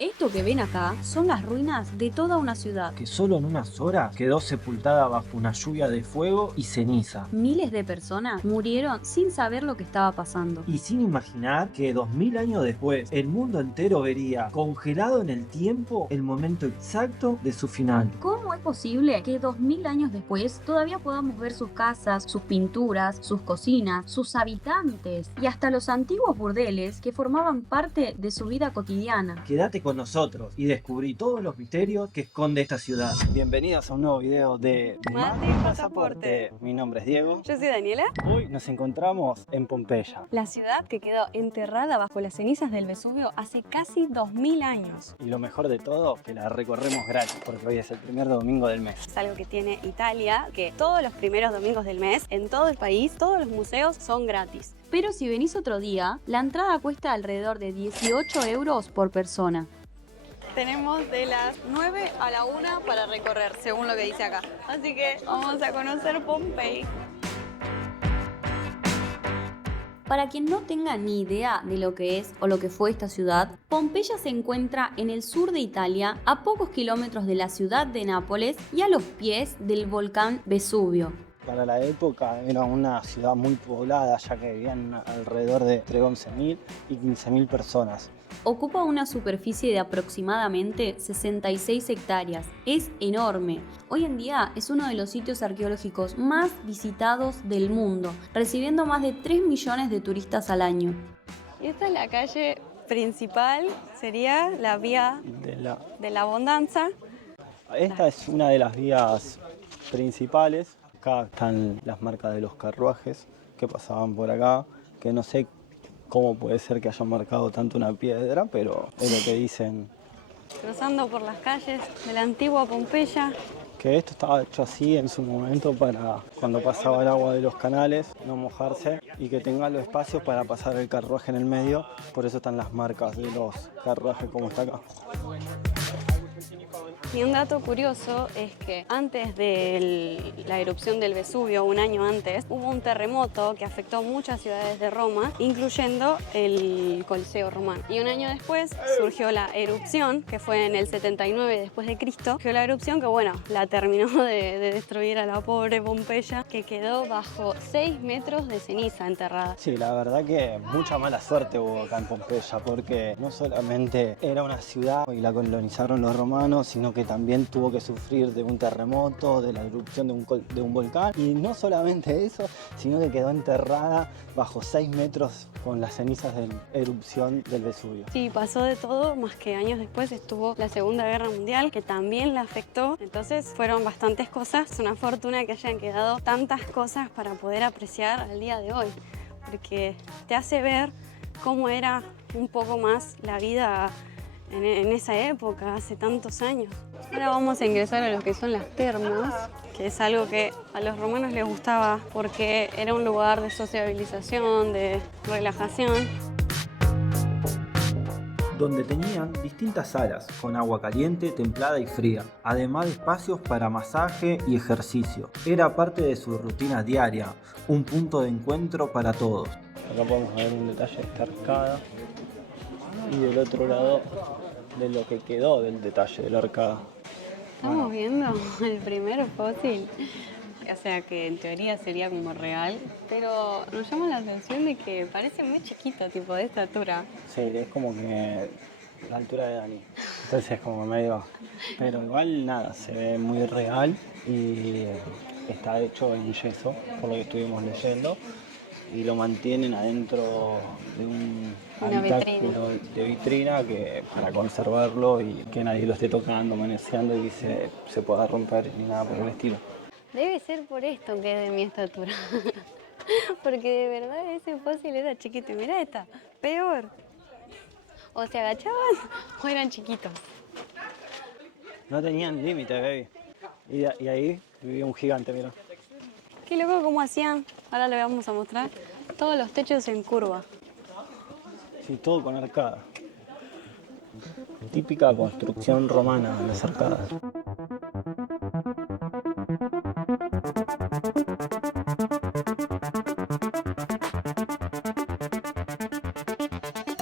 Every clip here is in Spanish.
Esto que ven acá son las ruinas de toda una ciudad. Que solo en unas horas quedó sepultada bajo una lluvia de fuego y ceniza. Miles de personas murieron sin saber lo que estaba pasando. Y sin imaginar que 2000 años después el mundo entero vería congelado en el tiempo el momento exacto de su final. ¿Cómo es posible que 2000 años después todavía podamos ver sus casas, sus pinturas, sus cocinas, sus habitantes y hasta los antiguos burdeles que formaban parte de su vida cotidiana? Quédate con nosotros y descubrí todos los misterios que esconde esta ciudad. Bienvenidos a un nuevo video de Mate y Pasaporte. Mi nombre es Diego. Yo soy Daniela. Hoy nos encontramos en Pompeya. La ciudad que quedó enterrada bajo las cenizas del Vesubio hace casi 2000 años. Y lo mejor de todo, que la recorremos gratis, porque hoy es el primer domingo del mes. Es algo que tiene Italia, que todos los primeros domingos del mes, en todo el país, todos los museos son gratis. Pero si venís otro día, la entrada cuesta alrededor de 18 euros por persona. Tenemos de las 9 a la 1 para recorrer, según lo que dice acá. Así que vamos a conocer Pompey. Para quien no tenga ni idea de lo que es o lo que fue esta ciudad, Pompeya se encuentra en el sur de Italia, a pocos kilómetros de la ciudad de Nápoles y a los pies del volcán Vesubio. Para la época era una ciudad muy poblada, ya que vivían alrededor de entre 11.000 y 15.000 personas. Ocupa una superficie de aproximadamente 66 hectáreas. Es enorme. Hoy en día es uno de los sitios arqueológicos más visitados del mundo, recibiendo más de 3 millones de turistas al año. Y esta es la calle principal, sería la vía de la Abundanza. Esta es una de las vías principales. Acá están las marcas de los carruajes que pasaban por acá, que no sé cómo puede ser que hayan marcado tanto una piedra, pero es lo que dicen. Cruzando por las calles de la antigua Pompeya. Que esto estaba hecho así en su momento para cuando pasaba el agua de los canales, no mojarse y que tenga los espacios para pasar el carruaje en el medio. Por eso están las marcas de los carruajes como está acá. Y un dato curioso es que antes de la erupción del Vesubio, un año antes, hubo un terremoto que afectó muchas ciudades de Roma, incluyendo el Coliseo romano. Y un año después surgió la erupción, que fue en el 79 después de Cristo. Surgió la erupción que, bueno, la terminó de destruir a la pobre Pompeya, que quedó bajo 6 metros de ceniza enterrada. Sí, la verdad que mucha mala suerte hubo acá en Pompeya, porque no solamente era una ciudad y la colonizaron los romanos, sino que también tuvo que sufrir de un terremoto, de la erupción de un volcán. Y no solamente eso, sino que quedó enterrada bajo 6 metros con las cenizas de la erupción del Vesubio. Sí, pasó de todo, más que años después estuvo la Segunda Guerra Mundial, que también la afectó. Entonces fueron bastantes cosas. Es una fortuna que hayan quedado tantas cosas para poder apreciar al día de hoy, porque te hace ver cómo era un poco más la vida en esa época, hace tantos años. Ahora vamos a ingresar a lo que son las termas, que es algo que a los romanos les gustaba porque era un lugar de sociabilización, de relajación. Donde tenían distintas salas con agua caliente, templada y fría, además de espacios para masaje y ejercicio. Era parte de su rutina diaria, un punto de encuentro para todos. Acá podemos ver un detalle de esta arcada y del otro lado de lo que quedó del detalle de la arcada. Estamos viendo el primer fósil, o sea que en teoría sería como real, pero nos llama la atención de que parece muy chiquito, tipo de esta altura. Sí, es como que la altura de Dani, entonces es como medio... Pero igual nada, se ve muy real y está hecho en yeso, por lo que estuvimos leyendo, y lo mantienen adentro de un habitáculo de vitrina que, para conservarlo y que nadie lo esté tocando, manoseando y que se pueda romper ni nada por el estilo. Debe ser por esto que es de mi estatura, porque de verdad ese fósil era chiquito. Y mira esta, peor. O se agachaban o eran chiquitos. No tenían límite, baby. Y ahí vivía un gigante, mira. Qué loco cómo hacían, ahora le vamos a mostrar, todos los techos en curva. Sí, todo con arcada. Típica construcción romana, las arcadas.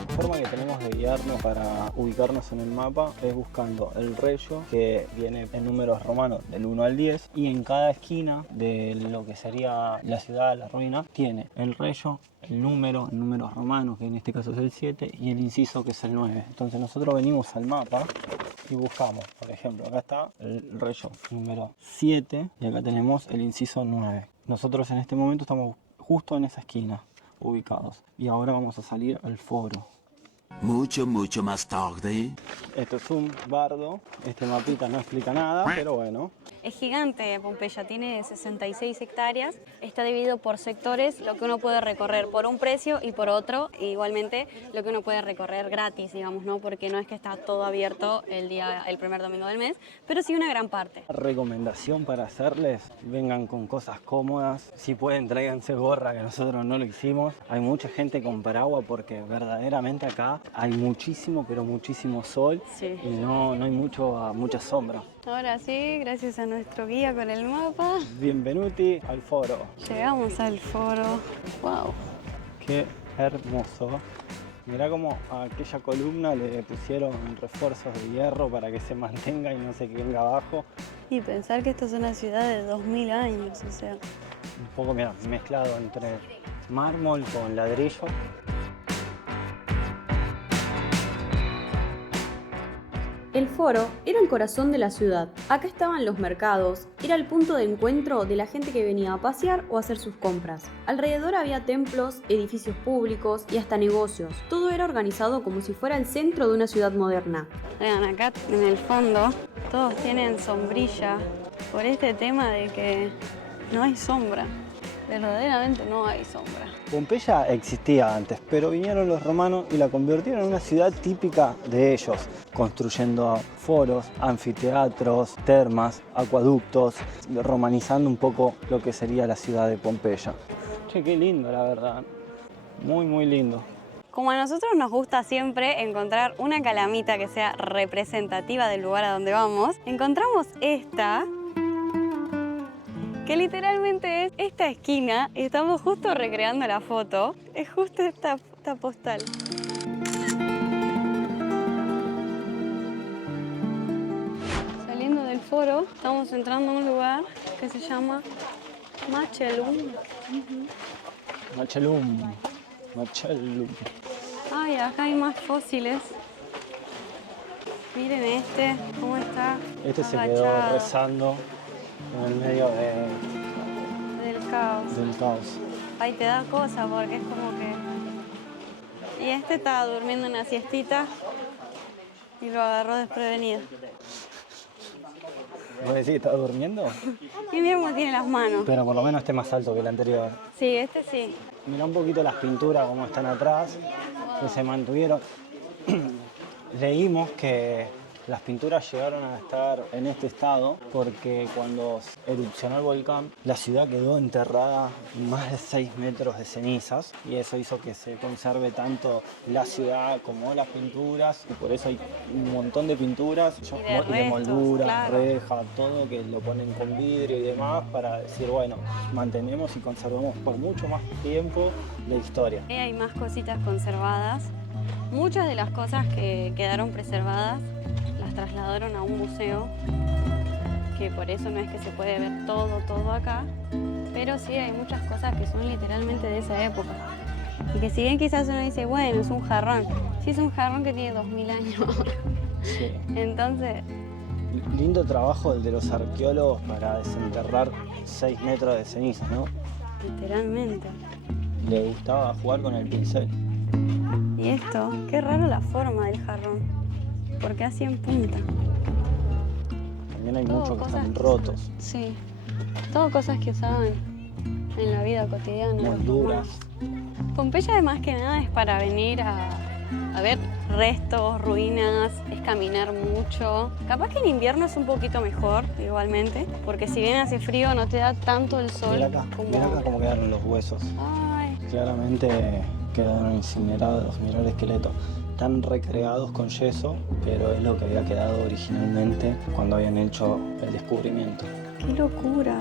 La forma que tenemos de guiarnos para ubicar ubicarnos en el mapa es buscando el Regio, que viene en números romanos del 1 al 10, y en cada esquina de lo que sería la ciudad, la ruina, tiene el Regio, el número en números romanos, que en este caso es el 7, y el inciso, que es el 9. Entonces nosotros venimos al mapa y buscamos, por ejemplo, acá está el Regio número 7 y acá tenemos el inciso 9. Nosotros en este momento estamos justo en esa esquina ubicados y ahora vamos a salir al foro. Mucho más tarde. Esto es un bardo, este mapita no explica nada, pero bueno. Es gigante Pompeya, tiene 66 hectáreas, está dividido por sectores, lo que uno puede recorrer por un precio y por otro, e igualmente lo que uno puede recorrer gratis, digamos, ¿no? Porque no es que está todo abierto el primer domingo del mes, pero sí una gran parte. Recomendación para hacerles, vengan con cosas cómodas, si pueden tráiganse gorra, que nosotros no lo hicimos. Hay mucha gente con paraguas porque verdaderamente acá hay muchísimo, pero muchísimo sol, Sí. y no hay mucha sombra. Ahora sí, gracias a nuestro guía con el mapa, Bienvenuti al foro. llegamos al foro. ¡Wow! Qué hermoso. Mirá cómo a aquella columna le pusieron refuerzos de hierro para que se mantenga y no se venga abajo. Y pensar que esto es una ciudad de 2000 años, o sea, Un poco, mirá, mezclado entre mármol con ladrillo. El foro era el corazón de la ciudad. Acá estaban los mercados, era el punto de encuentro de la gente que venía a pasear o a hacer sus compras. Alrededor había templos, edificios públicos y hasta negocios. Todo era organizado como si fuera el centro de una ciudad moderna. vean acá en el fondo, todos tienen sombrilla por este tema de que no hay sombra. Verdaderamente no hay sombra. Pompeya existía antes, pero vinieron los romanos y la convirtieron en una ciudad típica de ellos, construyendo foros, anfiteatros, termas, acueductos, romanizando un poco lo que sería la ciudad de Pompeya. Che, qué lindo, la verdad. Muy lindo. Como a nosotros nos gusta siempre encontrar una calamita que sea representativa del lugar a donde vamos, encontramos esta, que literalmente es esta esquina, y estamos justo recreando la foto, es justo esta postal. Saliendo del foro, estamos entrando a un lugar que se llama Macellum. Macellum. Ay, acá hay más fósiles. Miren este, cómo está Este se quedó agachado rezando en el medio del caos. del caos. Ahí te da cosa porque es como que... Y este estaba durmiendo una siestita y lo agarró desprevenido. ¿Vos decís que está durmiendo? Y miren cómo tiene las manos. Pero por lo menos esté más alto que el anterior. Sí, este sí. Mirá un poquito las pinturas como están atrás, que se mantuvieron. Leímos que las pinturas llegaron a estar en este estado porque cuando erupcionó el volcán, la ciudad quedó enterrada en más de 6 metros de cenizas y eso hizo que se conserve tanto la ciudad como las pinturas, y por eso hay un montón de pinturas Y de y de restos, molduras, claro. rejas, todo que lo ponen con vidrio y demás para decir, bueno, mantenemos y conservamos por mucho más tiempo la historia. Hay más cositas conservadas. Muchas de las cosas que quedaron preservadas las trasladaron a un museo, que por eso no es que se puede ver todo acá, pero sí hay muchas cosas que son literalmente de esa época. Y que si bien quizás uno dice, bueno, es un jarrón, sí es un jarrón que tiene 2000 años. Sí. Entonces, Lindo trabajo el de los arqueólogos para desenterrar 6 metros de ceniza, ¿no? literalmente. Le gustaba jugar con el pincel. Y esto, qué raro la forma del jarrón, porque así en punta. También hay Todo muchos que cosas están rotos. Sí, todo cosas que usaban en la vida cotidiana. los Molduras. romanos. Pompeya además que nada es para venir a ver restos, ruinas, es caminar mucho. Capaz que en invierno es un poquito mejor igualmente, porque si bien hace frío no te da tanto el sol Mira acá, como... mira acá cómo quedaron los huesos. Ay, Claramente quedaron incinerados, mirá el esqueleto. Están recreados con yeso, pero es lo que había quedado originalmente cuando habían hecho el descubrimiento. qué locura.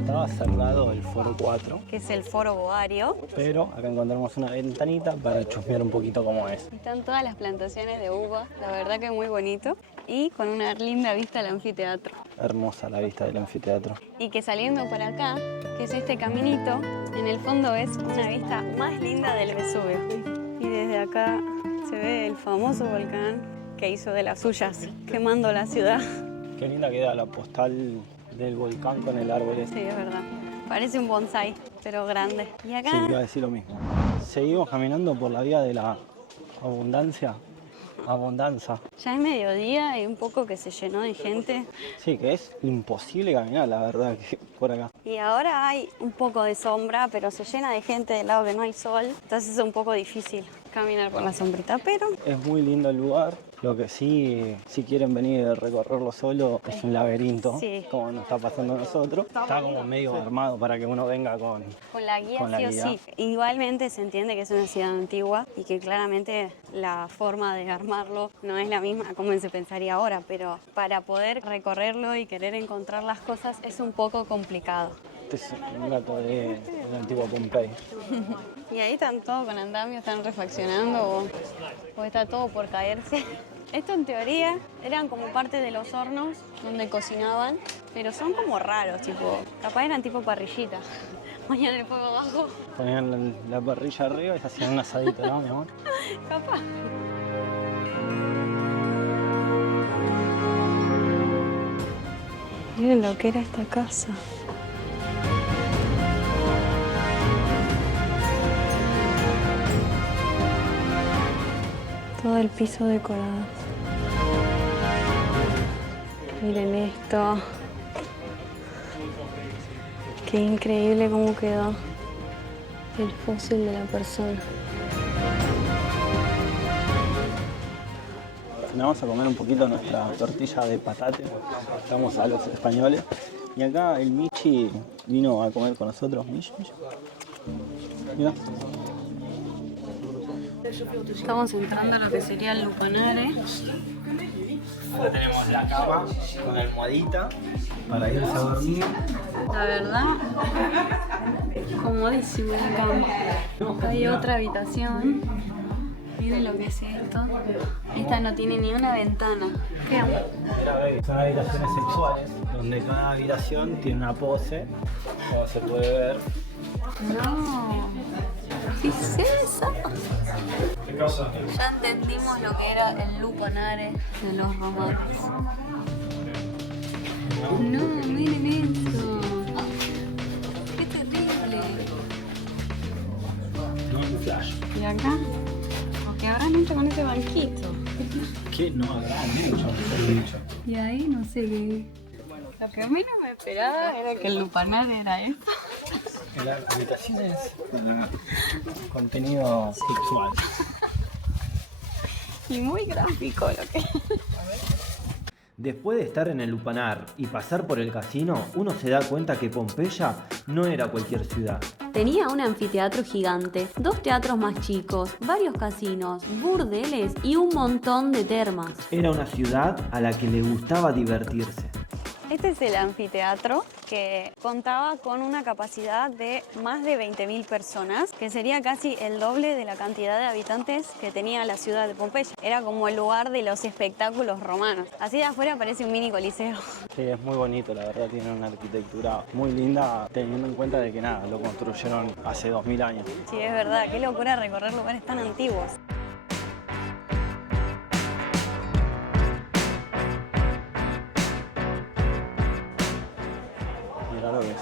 Estaba estaba cerrado el Foro 4, que es el Foro Boario. pero acá encontramos una ventanita para chusmear un poquito cómo es. Están todas las plantaciones de uva, la verdad que es muy bonito. Y con una linda vista al anfiteatro. Hermosa la vista del anfiteatro. Y que saliendo para acá, que es este caminito, en el fondo es una vista más linda del Vesubio. Y desde acá se ve el famoso volcán que hizo de las suyas, quemando la ciudad. Qué linda queda la postal del volcán con el árbol ese. Sí, es verdad. Parece un bonsái, pero grande. Y acá... Sí, iba a decir lo mismo. Seguimos caminando por la vía de la abundancia. Abundanza. Ya es mediodía y un poco que se llenó de gente. Sí, que es imposible caminar, la verdad, que por acá. Y ahora hay un poco de sombra, pero se llena de gente del lado que no hay sol. Entonces es un poco difícil caminar por la sombrita, pero... Es muy lindo el lugar. Lo que sí, si quieren venir a recorrerlo solo, es un laberinto, Sí. como nos está pasando a nosotros. Está como medio armado para que uno venga con la guía con la sí o guía. sí. Igualmente se entiende que es una ciudad antigua y que claramente la forma de armarlo no es la misma como se pensaría ahora, pero para poder recorrerlo y querer encontrar las cosas es un poco complicado. Este es un gato de la antigua Pompeya. Y ahí están todos con andamio, están refaccionando o está todo por caerse. Esto en teoría eran como parte de los hornos donde cocinaban, pero son como raros, tipo, capaz eran tipo parrillita. Ponían el fuego abajo, Ponían la parrilla arriba y se hacían un asadito, ¿no, mi amor? capaz. Miren lo que era esta casa. Todo el piso decorado. Miren esto. Qué increíble cómo quedó el fósil de la persona. Vamos a comer un poquito nuestra tortilla de patate. Estamos a los españoles. Y acá el Michi vino a comer con nosotros. Michi. Mira. Estamos entrando a lo que sería el lupanare. Acá tenemos la cama con almohadita para irse a dormir. La verdad, comodísimo la cama. Acá hay otra habitación. Miren lo que es esto. Esta no tiene ni una ventana. ¿Qué? Son habitaciones sexuales, donde cada habitación tiene una pose, como se puede ver. No. ¿Qué es eso? Ya entendimos lo que era el lupanare de los romanos. No, miren esto. Qué terrible. No, un flash. ¿Y acá? ¿Qué habrán hecho con ese banquito? ¿Qué? No habrá mucho. Y ahí no sé qué. Lo que a mí no me esperaba era que el lupanar era esto. En las habitaciones contenido sexual. Y muy gráfico lo que. Después de estar en el lupanar y pasar por el casino, uno se da cuenta que Pompeya no era cualquier ciudad. Tenía un anfiteatro gigante, 2 teatros más chicos, varios casinos, burdeles y un montón de termas. Era una ciudad a la que le gustaba divertirse. Este es el anfiteatro que contaba con una capacidad de más de 20.000 personas, que sería casi el doble de la cantidad de habitantes que tenía la ciudad de Pompeya. Era como el lugar de los espectáculos romanos. Así de afuera parece un mini coliseo. Sí, es muy bonito, la verdad, tiene una arquitectura muy linda, teniendo en cuenta de que nada, lo construyeron hace 2000 años. Sí, es verdad, qué locura recorrer lugares tan antiguos. Mirá lo que es.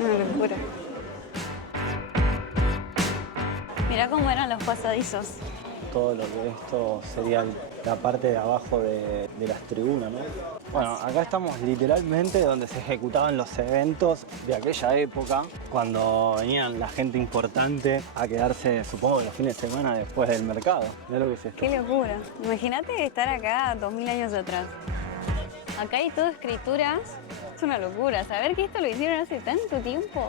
Una locura. Mirá cómo eran los pasadizos. Todo lo que esto sería la parte de abajo de las tribunas, ¿no? Bueno, acá estamos literalmente donde se ejecutaban los eventos de aquella época, cuando venían la gente importante a quedarse, supongo que los fines de semana después del mercado. Mirá lo que es esto. Qué locura. Imagínate estar acá 2000 años atrás. Acá hay todo escrituras. Es una locura. Saber que esto lo hicieron hace tanto tiempo.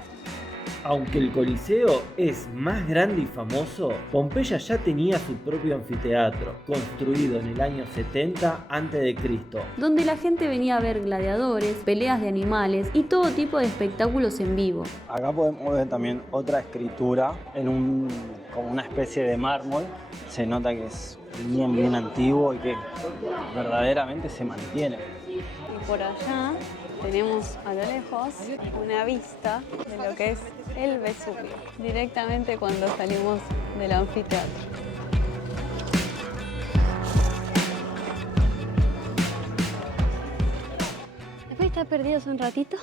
Aunque el Coliseo es más grande y famoso, Pompeya ya tenía su propio anfiteatro, construido en el año 70 a.C., donde la gente venía a ver gladiadores, peleas de animales y todo tipo de espectáculos en vivo. Acá podemos ver también otra escritura como una especie de mármol. Se nota que es bien antiguo y que verdaderamente se mantiene. Y por allá tenemos a lo lejos una vista de lo que es el Vesubio, directamente cuando salimos del anfiteatro. Después de estar perdidos un ratito.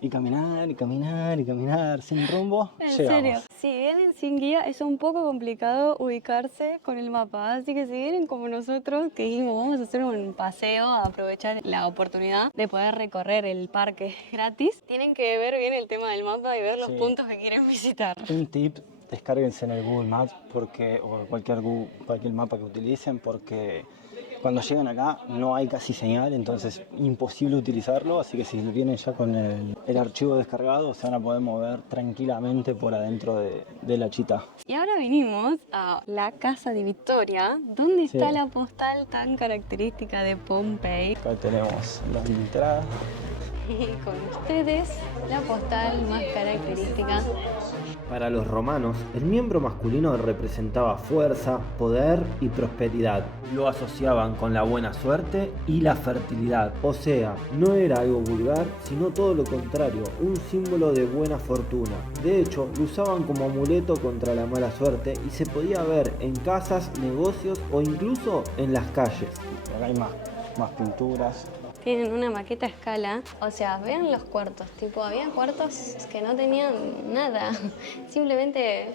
Y caminar, y caminar, y caminar sin rumbo, En llegamos. serio, si vienen sin guía es un poco complicado ubicarse con el mapa, así que si vienen como nosotros, que dijimos vamos a hacer un paseo, a aprovechar la oportunidad de poder recorrer el parque gratis, tienen que ver bien el tema del mapa y ver los puntos que quieren visitar. Un tip, descárguense en el Google Maps o cualquier mapa que utilicen, porque cuando llegan acá no hay casi señal, entonces imposible utilizarlo, así que si vienen ya con el archivo descargado se van a poder mover tranquilamente por adentro de la chita. Y ahora vinimos a la Casa de Victoria, donde está la postal tan característica de Pompey. Acá tenemos la entrada. Y con ustedes, la postal más característica. Para los romanos, el miembro masculino representaba fuerza, poder y prosperidad. Lo asociaban con la buena suerte y la fertilidad. O sea, no era algo vulgar, sino todo lo contrario, un símbolo de buena fortuna. De hecho, lo usaban como amuleto contra la mala suerte y se podía ver en casas, negocios o incluso en las calles. Acá hay más pinturas. Tienen una maqueta a escala, o sea, vean los cuartos, había cuartos que no tenían nada, simplemente...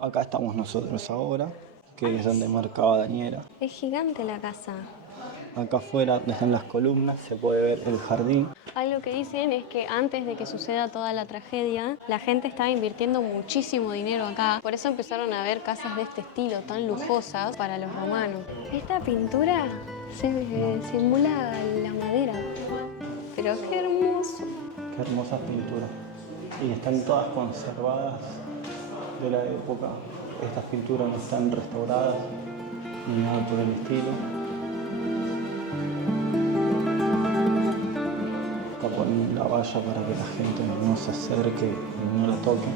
Acá estamos nosotros ahora, que es donde marcaba Daniela. Es gigante la casa. Acá afuera, donde están las columnas, se puede ver el jardín. Algo que dicen es que antes de que suceda toda la tragedia, la gente estaba invirtiendo muchísimo dinero acá. Por eso empezaron a ver casas de este estilo, tan lujosas para los romanos. Esta pintura simula la madera, pero qué hermoso. Qué hermosas pinturas. Y están todas conservadas de la época. Estas pinturas no están restauradas ni nada por el estilo. Acá ponen la valla para que la gente no se acerque y no la toque.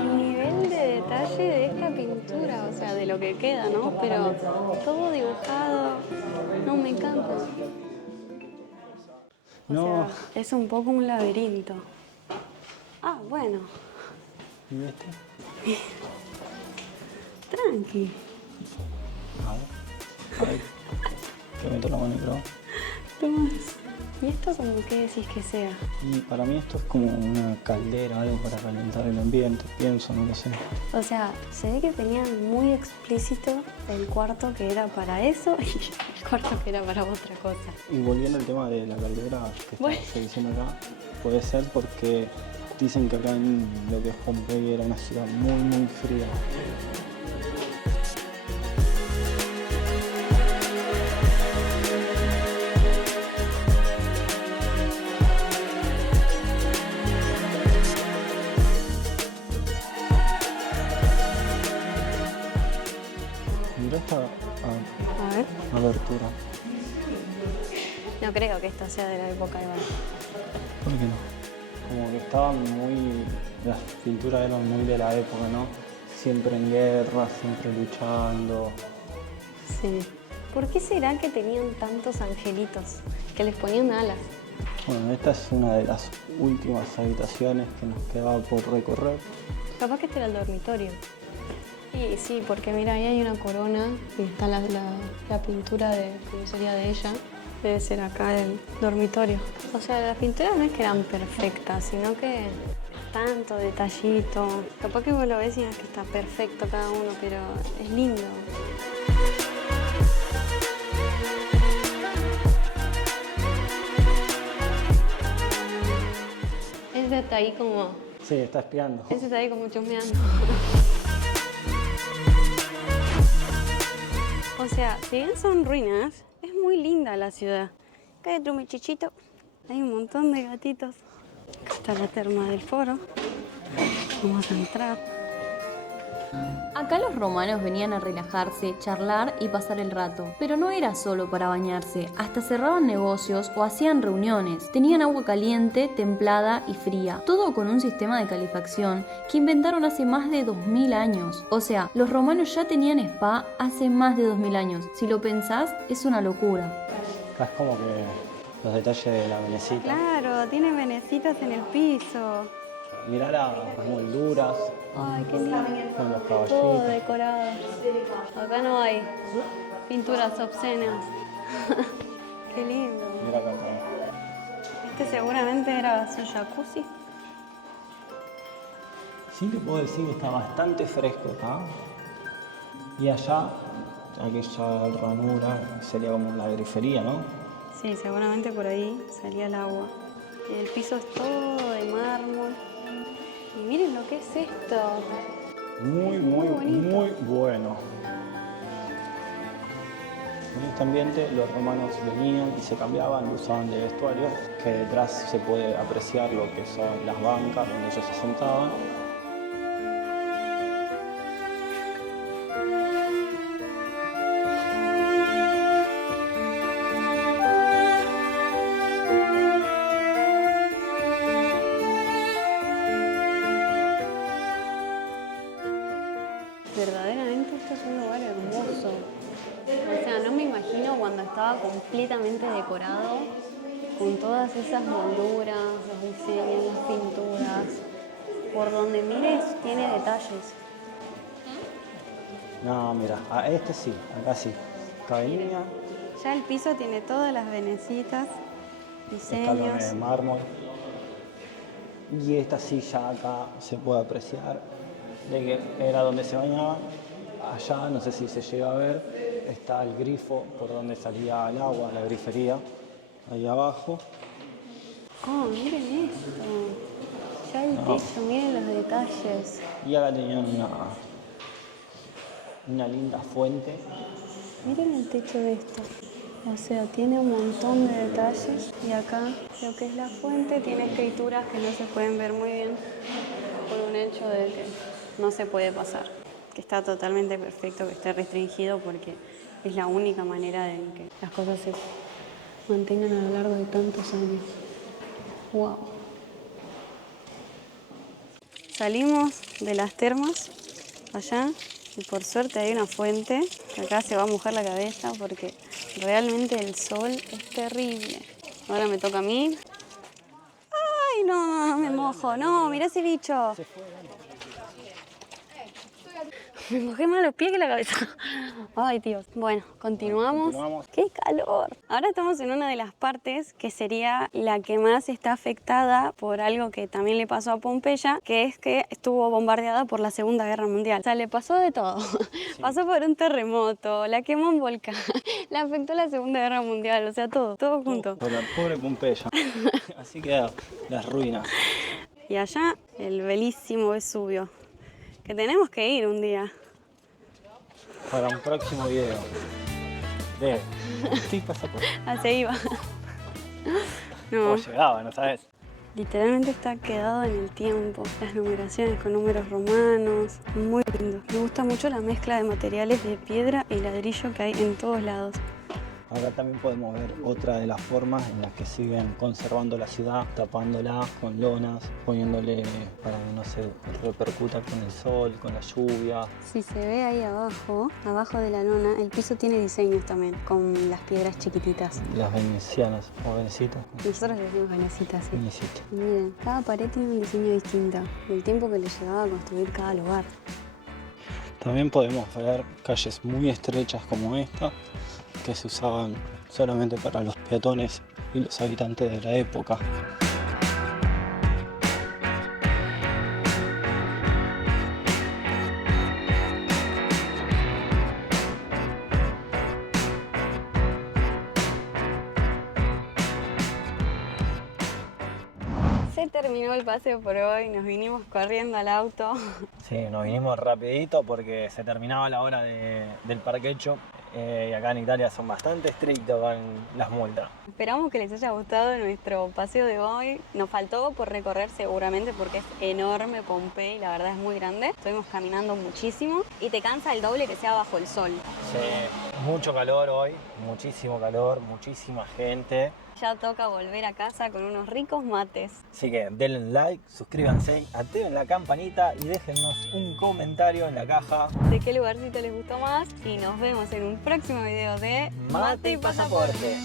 El nivel de detalle de esta pintura, o sea, de lo que queda, ¿no? Pero todo dibujado, no, me encanta. O sea, es un poco un laberinto. Ah, bueno. ¿Y este? Tranqui. A ver. Que meto la mano y pruebo. Tomás. ¿Y esto como qué decís que sea? Y para mí esto es como una caldera, algo para calentar el ambiente, pienso, no lo sé. O sea, se ve que tenían muy explícito el cuarto que era para eso y el cuarto que era para otra cosa. Y volviendo al tema de la caldera que estamos diciendo acá, puede ser porque dicen que acá en lo que es Pompeya era una ciudad muy fría. Mira esta A ver. abertura. No creo que esto sea de la época igual. ¿Por qué no? Como que estaban las pinturas eran muy de la época, ¿no? Siempre en guerra, siempre luchando. Sí. ¿Por qué será que tenían tantos angelitos? Que les ponían alas. Bueno, esta es una de las últimas habitaciones que nos quedaba por recorrer. Capaz que este era el dormitorio. Y sí, porque mira, ahí hay una corona y está la pintura que sería de ella. Debe ser acá el dormitorio. O sea, las pinturas no es que eran perfectas, sino que tanto detallito. Capaz que vos lo ves y es que está perfecto cada uno, pero es lindo. Ese está ahí como... Sí, está espiando. Ese está ahí como chusmeando. O sea, si bien son ruinas, es muy linda la ciudad. Cállate, mi chichito. Hay un montón de gatitos. Acá está la terma del foro. Vamos a entrar. Acá los romanos venían a relajarse, charlar y pasar el rato. Pero no era solo para bañarse, hasta cerraban negocios o hacían reuniones. Tenían agua caliente, templada y fría. Todo con un sistema de calefacción que inventaron hace más de 2000 años. O sea, los romanos ya tenían spa hace más de 2000 años. Si lo pensás, es una locura. Acá es como que los detalles de la venecita. Claro, tiene venecitas en el piso. Mirá las molduras Ay, qué lindo. con los Todo caballitos. decorado. Acá no hay pinturas obscenas. Qué lindo. Mira acá también. Este seguramente era su jacuzzi. Sí te puedo decir que está bastante fresco acá. Y allá, aquella ranura sería como la grifería, ¿no? Sí, seguramente por ahí salía el agua. Y el piso es todo de mármol. Y miren lo que es esto. Muy bonito. muy bueno. En este ambiente los romanos venían y se cambiaban, usaban de vestuario, que detrás se puede apreciar lo que son las bancas donde ellos se sentaban. Verdaderamente esto es un lugar hermoso. O sea, no me imagino cuando estaba completamente decorado, con todas esas molduras, los diseños, las pinturas. Por donde mires tiene detalles. No, mira, a este sí, acá sí. Acá venía, Ya el piso tiene todas las venecitas, escalones de diseños. mármol. Y esta silla acá se puede apreciar de que era donde se bañaban. Allá, no sé si se llega a ver, está el grifo por donde salía el agua, la grifería, ahí abajo. Oh, miren esto. Ya el techo, miren los detalles. Y acá tenían una linda fuente. Miren el techo de esto. O sea, tiene un montón de detalles. Y acá lo que es la fuente tiene escrituras que no se pueden ver muy bien por un hecho de que no se puede pasar. Que está totalmente perfecto que esté restringido porque es la única manera de que las cosas se mantengan a lo largo de tantos años. ¡Wow! Salimos de las termas allá y por suerte hay una fuente. Acá se va a mojar la cabeza porque realmente el sol es terrible. Ahora me toca a mí. ¡Ay, no me mojo! ¡No, mirá ese bicho! Me mojé más los pies que la cabeza. Ay, Dios. Bueno, continuamos. ¡Qué calor! Ahora estamos en una de las partes que sería la que más está afectada por algo que también le pasó a Pompeya, que es que estuvo bombardeada por la Segunda Guerra Mundial. O sea, le pasó de todo. Sí. Pasó por un terremoto, la quemó un volcán, la afectó la Segunda Guerra Mundial, o sea, todo junto. Por la pobre Pompeya. Así quedan las ruinas. Y allá, el belísimo Vesubio. Que tenemos que ir un día. Para un próximo video. Sí, pasa por. Así iba. No. O llegaba, ¿no sabes? Literalmente está quedado en el tiempo. Las numeraciones con números romanos. Muy lindo. Me gusta mucho la mezcla de materiales de piedra y ladrillo que hay en todos lados. Acá también podemos ver otra de las formas en las que siguen conservando la ciudad, tapándola con lonas, poniéndole para que no se repercuta con el sol, con la lluvia. Si se ve ahí abajo de la lona, el piso tiene diseños también, con las piedras chiquititas. Las venecianas o venecitas. Nosotros le decimos venecitas, sí. Venecita. Y miren, cada pared tiene un diseño distinto, del tiempo que le llevaba a construir cada lugar. También podemos ver calles muy estrechas como esta, que se usaban solamente para los peatones y los habitantes de la época. Se terminó el paseo por hoy, nos vinimos corriendo al auto. Sí, nos vinimos rapidito porque se terminaba la hora del parquecho. Y acá en Italia son bastante estrictos con las multas. Esperamos que les haya gustado nuestro paseo de hoy. Nos faltó por recorrer seguramente porque es enorme Pompey, la verdad es muy grande. Estuvimos caminando muchísimo y te cansa el doble que sea bajo el sol. Sí, mucho calor hoy, muchísimo calor, muchísima gente. Ya toca volver a casa con unos ricos mates. Así que denle like, suscríbanse, activen la campanita y déjennos un comentario en la caja. ¿De qué lugarcito les gustó más? Y nos vemos en un próximo video de Mate y Pasaporte.